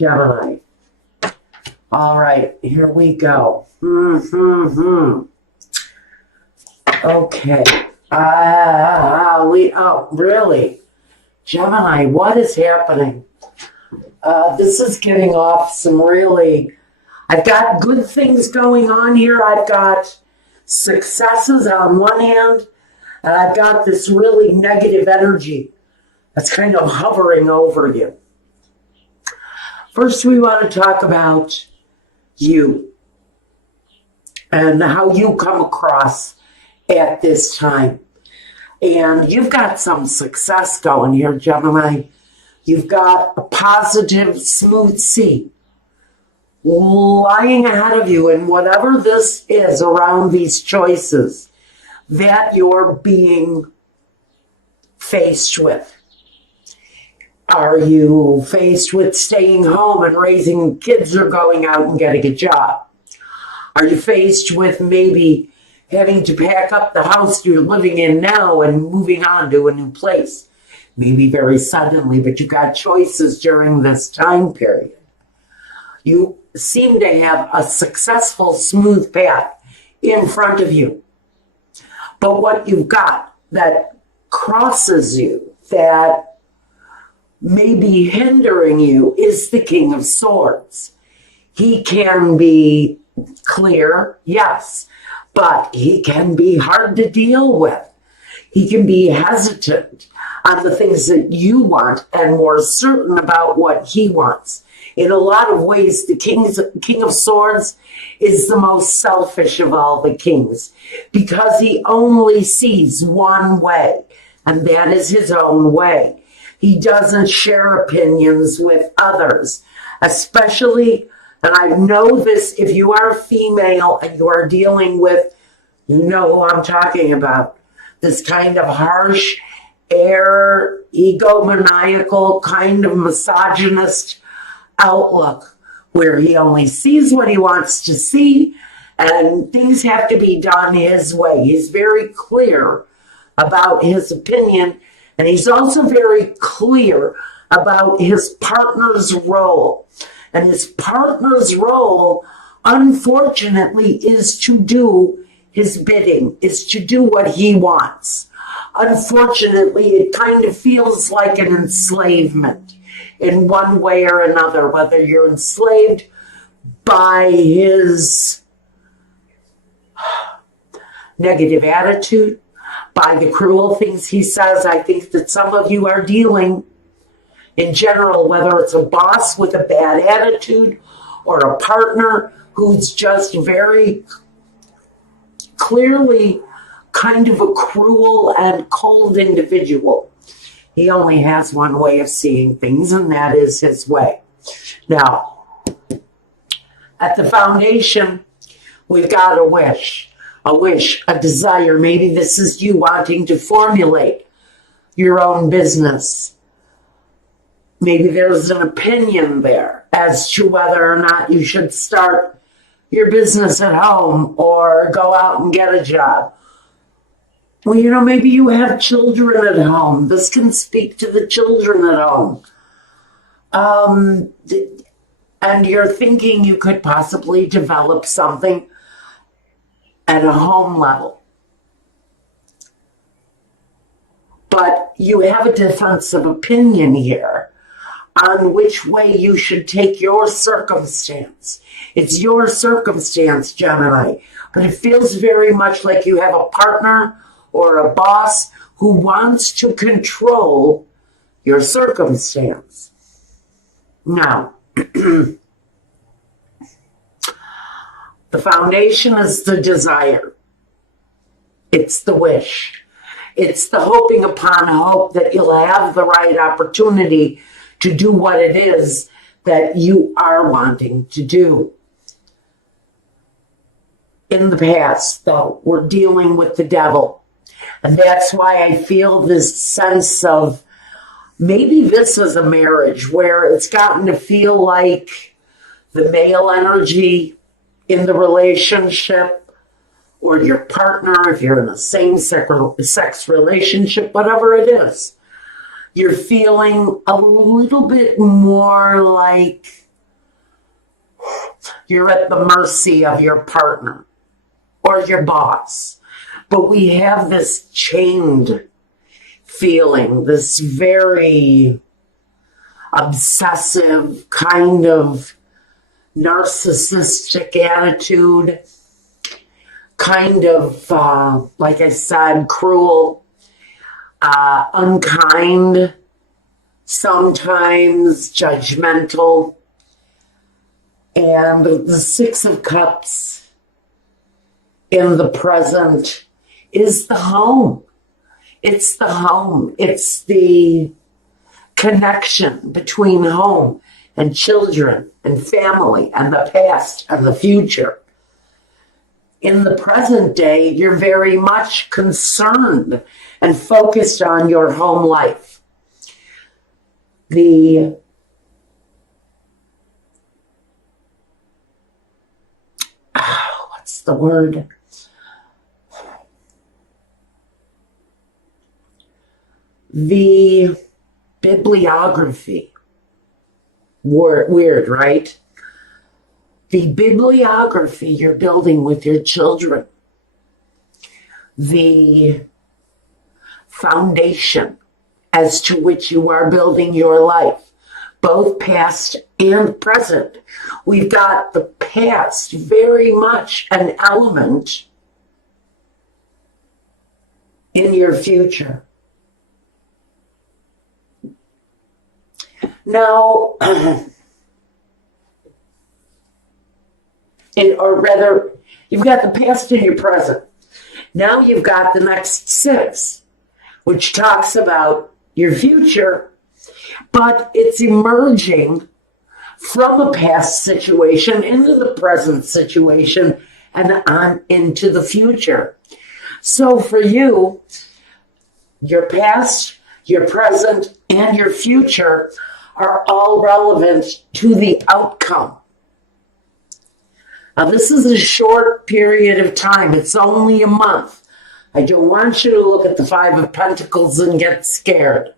Gemini. All right, here we go. Okay. Really? Gemini, what is happening? This is getting off some really... I've got good things going on here. I've got successes on one hand, and I've got this really negative energy that's kind of hovering over you. First, we want to talk about you and how you come across at this time. And you've got some success going here, Gemini. You've got a positive, smooth sea lying ahead of you, and whatever this is around these choices that you're being faced with. Are you faced with staying home and raising kids or going out and getting a job? Are you faced with maybe having to pack up the house you're living in now and moving on to a new place? Maybe very suddenly, but you got choices during this time period. You seem to have a successful, smooth path in front of you. But what you've got that crosses you, that may be hindering you, is the King of Swords. He can be clear, yes, but he can be hard to deal with. He can be hesitant on the things that you want and more certain about what he wants. In a lot of ways, the King of Swords is the most selfish of all the kings because he only sees one way, and that is his own way. He doesn't share opinions with others, especially, and I know this, if you are a female and you are dealing with, you know who I'm talking about, this kind of harsh, egomaniacal, kind of misogynist outlook where he only sees what he wants to see and things have to be done his way. He's very clear about his opinion, and he's also very clear about his partner's role. And his partner's role, unfortunately, is to do his bidding, is to do what he wants. Unfortunately, it kind of feels like an enslavement in one way or another, whether you're enslaved by his negative attitude, by the cruel things he says. I think that some of you are dealing in general, whether it's a boss with a bad attitude or a partner who's just very clearly kind of a cruel and cold individual. He only has one way of seeing things, and that is his way. Now, at the foundation, we've got a wish, a desire. Maybe this is you wanting to formulate your own business. Maybe there's an opinion there as to whether or not you should start your business at home or go out and get a job. Well, you know, maybe you have children at home. This can speak to the children at home. And you're thinking you could possibly develop something at a home level. But you have a defensive opinion here on which way you should take your circumstance. It's your circumstance, Gemini, but it feels very much like you have a partner or a boss who wants to control your circumstance. Now, the foundation is the desire. It's the wish. It's the hoping upon hope that you'll have the right opportunity to do what it is that you are wanting to do. In the past, though, we're dealing with the devil. And that's why I feel this sense of maybe this is a marriage where it's gotten to feel like the male energy in the relationship, or your partner, if you're in a same-sex relationship, whatever it is, you're feeling a little bit more like You're at the mercy of your partner or your boss. But we have this chained feeling, this very obsessive kind of narcissistic attitude, kind of, like I said, cruel, unkind, sometimes judgmental. And the Six of Cups in the present is the home. It's the home. It's the connection between home and children and family and the past and the future. In the present day, you're very much concerned and focused on your home life. What's the word? The bibliography. Weird, right? The bibliography you're building with your children. The foundation as to which you are building your life, both past and present. We've got the past very much an element in your future. Now, or rather, you've got the past and your present. Now you've got the next six, which talks about your future, but it's emerging from a past situation into the present situation and on into the future. So for you, your past, your present, and your future are all relevant to the outcome. Now, this is a short period of time. It's only a month. I don't want you to look at the Five of Pentacles and get scared.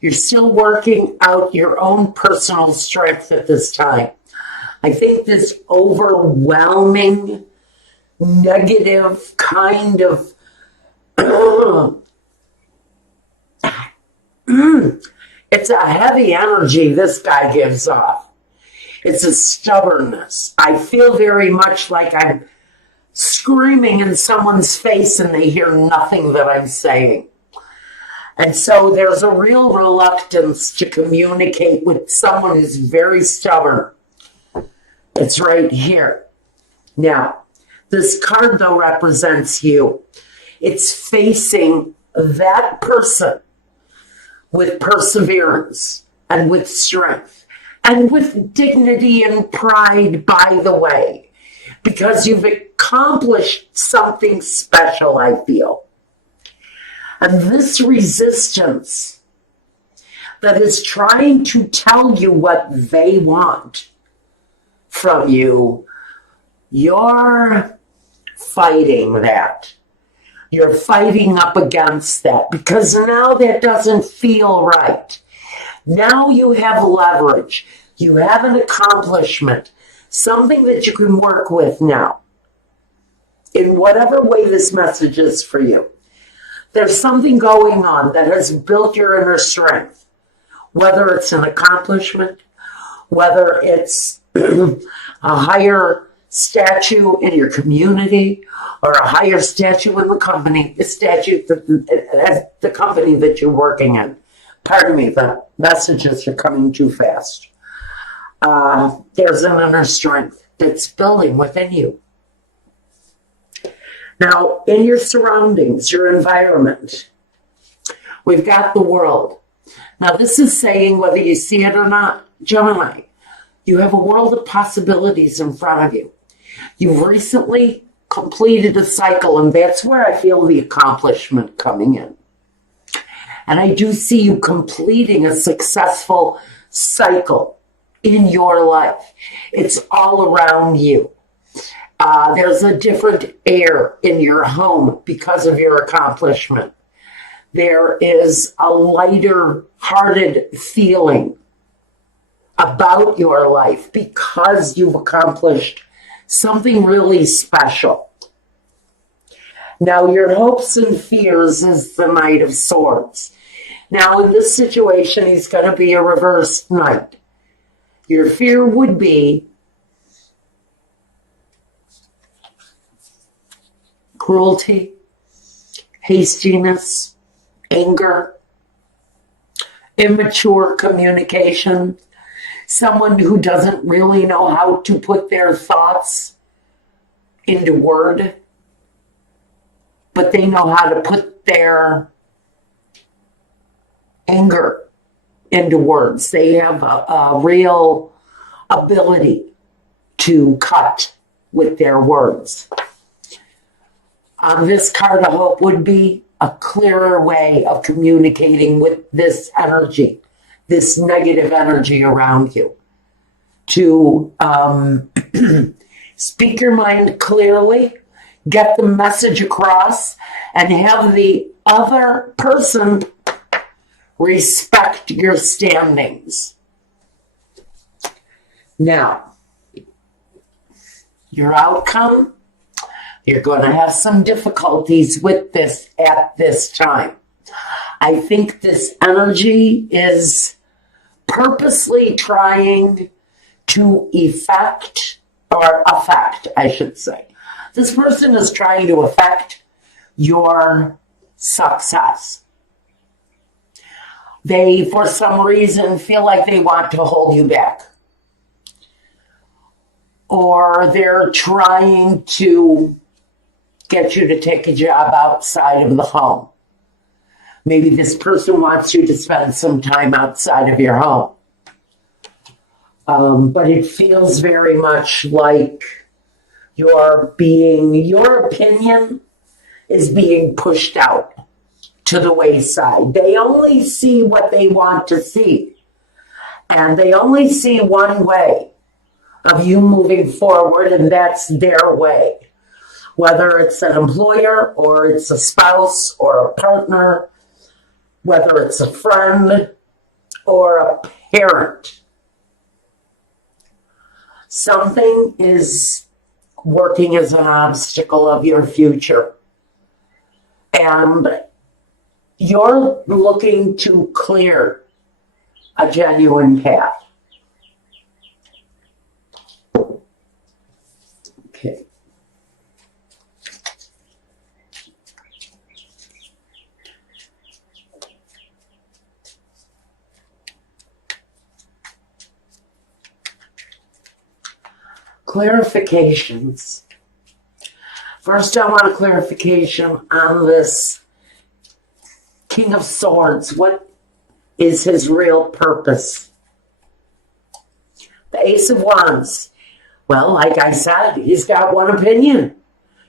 You're still working out your own personal strength at this time. I think this overwhelming, negative kind of it's a heavy energy this guy gives off. It's a stubbornness. I feel very much like I'm screaming in someone's face and they hear nothing that I'm saying. And so there's a real reluctance to communicate with someone who's very stubborn. It's right here. Now, this card, though, represents you. It's facing that person with perseverance and with strength and with dignity and pride, by the way, because you've accomplished something special, I feel. And this resistance that is trying to tell you what they want from you, you're fighting that. You're fighting up against that because now that doesn't feel right. Now you have leverage. You have an accomplishment, something that you can work with now in whatever way this message is for you. There's something going on that has built your inner strength, whether it's an accomplishment, whether it's a higher statue in your community or a higher statue in the company, the company that you're working in. Pardon me, the messages are coming too fast. There's an inner strength that's building within you. Now, in your surroundings, your environment, we've got the world. Now, this is saying, whether you see it or not, Gemini, you have a world of possibilities in front of you. You've recently completed a cycle, and that's where I feel the accomplishment coming in. And I do see you completing a successful cycle in your life. It's all around you. There's a different air in your home because of your accomplishment. There is a lighter-hearted feeling about your life because you've accomplished something really special. Now, your hopes and fears is the Knight of Swords. Now, in this situation, he's going to be a reversed knight. Your fear would be cruelty, hastiness, anger, immature communication, someone who doesn't really know how to put their thoughts into word, but they know how to put their anger into words. They have a real ability to cut with their words. This card of hope would be a clearer way of communicating with this energy, this negative energy around you. To speak your mind clearly, get the message across, and have the other person respect your standings. Now, your outcome, you're going to have some difficulties with this at this time. I think this energy is purposely trying to affect, I should say. This person is trying to affect your success. They, for some reason, feel like they want to hold you back. Or they're trying to get you to take a job outside of the home. Maybe this person wants you to spend some time outside of your home. But it feels very much like your opinion is being pushed out to the wayside. They only see what they want to see. And they only see one way of you moving forward, and that's their way. Whether it's an employer or it's a spouse or a partner, whether it's a friend or a parent. Something is working as an obstacle of your future. And you're looking to clear a genuine path. Okay. Clarifications. First, I want a clarification on this King of Swords. What is his real purpose? The Ace of Wands. Well, like I said, he's got one opinion.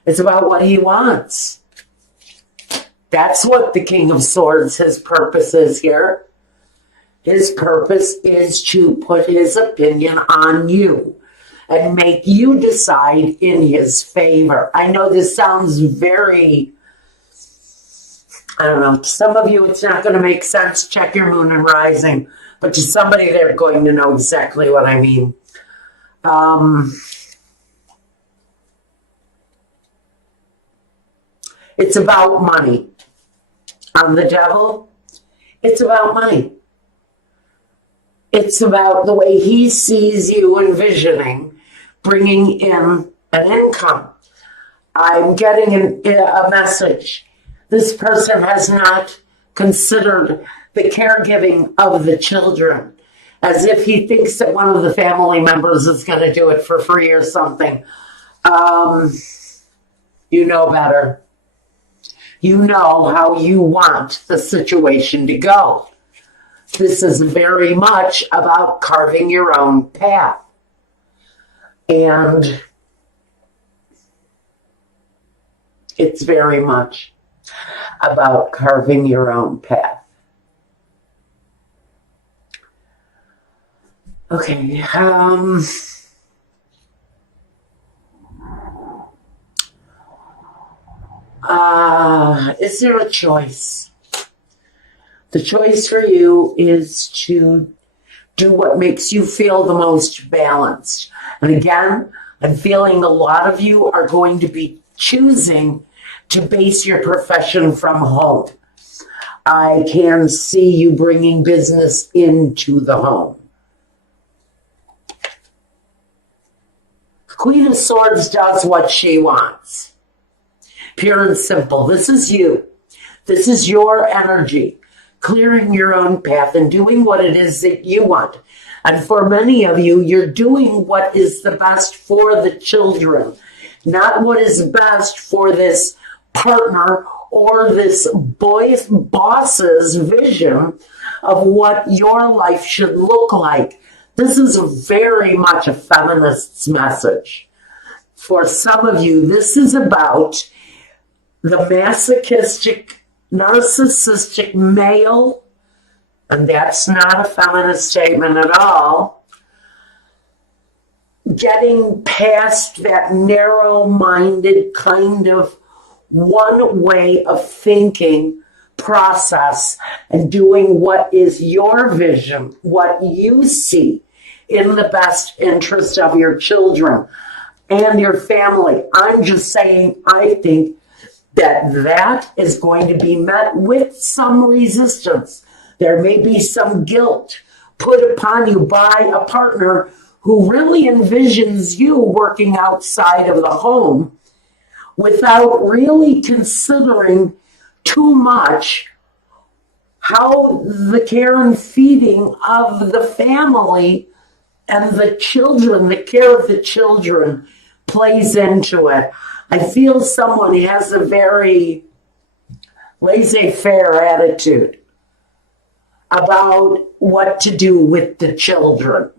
It's about what he wants. That's what the King of Swords, his purpose is here. His purpose is to put his opinion on you and make you decide in his favor. I know this sounds very, I don't know, to some of you it's not going to make sense. Check your moon and rising. But to somebody, they're going to know exactly what I mean. It's about money. On the Devil, it's about money. It's about the way he sees you envisioning bringing in an income. I'm getting a message. This person has not considered the caregiving of the children, as if he thinks that one of the family members is going to do it for free or something. You know better. You know how you want the situation to go. This is very much about carving your own path. And it's very much about carving your own path. Okay. Is there a choice? The choice for you is to Do what makes you feel the most balanced. And again, I'm feeling a lot of you are going to be choosing to base your profession from home. I can see you bringing business into the home. Queen of Swords does what she wants. Pure and simple. This is you. This is your energy. Clearing your own path and doing what it is that you want. And for many of you, you're doing what is the best for the children, not what is best for this partner or this boss's vision of what your life should look like. This is very much a feminist's message. For some of you, this is about the masochistic, narcissistic male, and that's not a feminist statement at all, getting past that narrow-minded kind of one way of thinking process and doing what is your vision, what you see in the best interest of your children and your family. I'm just saying, I think that is going to be met with some resistance. There may be some guilt put upon you by a partner who really envisions you working outside of the home without really considering too much how the care and feeding of the family and the children, the care of the children plays into it. I feel someone has a very laissez-faire attitude about what to do with the children.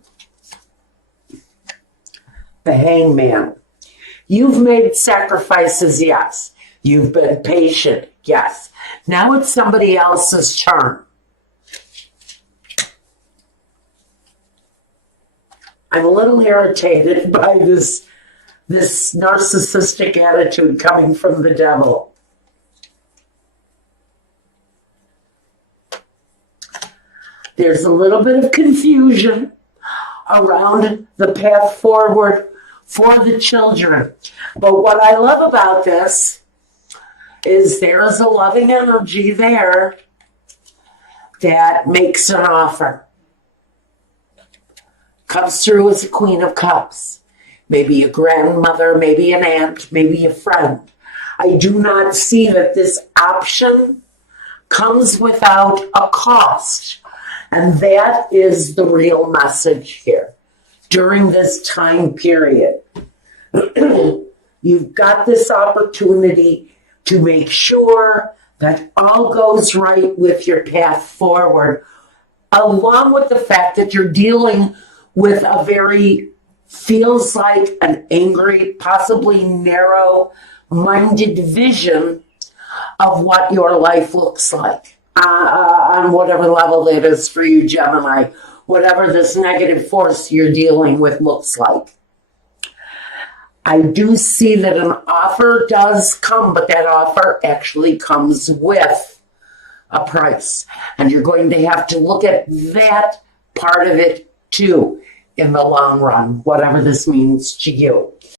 The Hangman. You've made sacrifices, yes. You've been patient, yes. Now it's somebody else's turn. I'm a little irritated by this narcissistic attitude coming from the devil. There's a little bit of confusion around the path forward for the children. But what I love about this is there is a loving energy there that makes an offer. Comes through as a Queen of Cups. Maybe a grandmother, maybe an aunt, maybe a friend. I do not see that this option comes without a cost. And that is the real message here. During this time period, you've got this opportunity to make sure that all goes right with your path forward, along with the fact that you're dealing with a very, feels like an angry, possibly narrow-minded vision of what your life looks like on whatever level it is for you, Gemini. Whatever this negative force you're dealing with looks like. I do see that an offer does come, but that offer actually comes with a price. And you're going to have to look at that part of it too in the long run, whatever this means to you.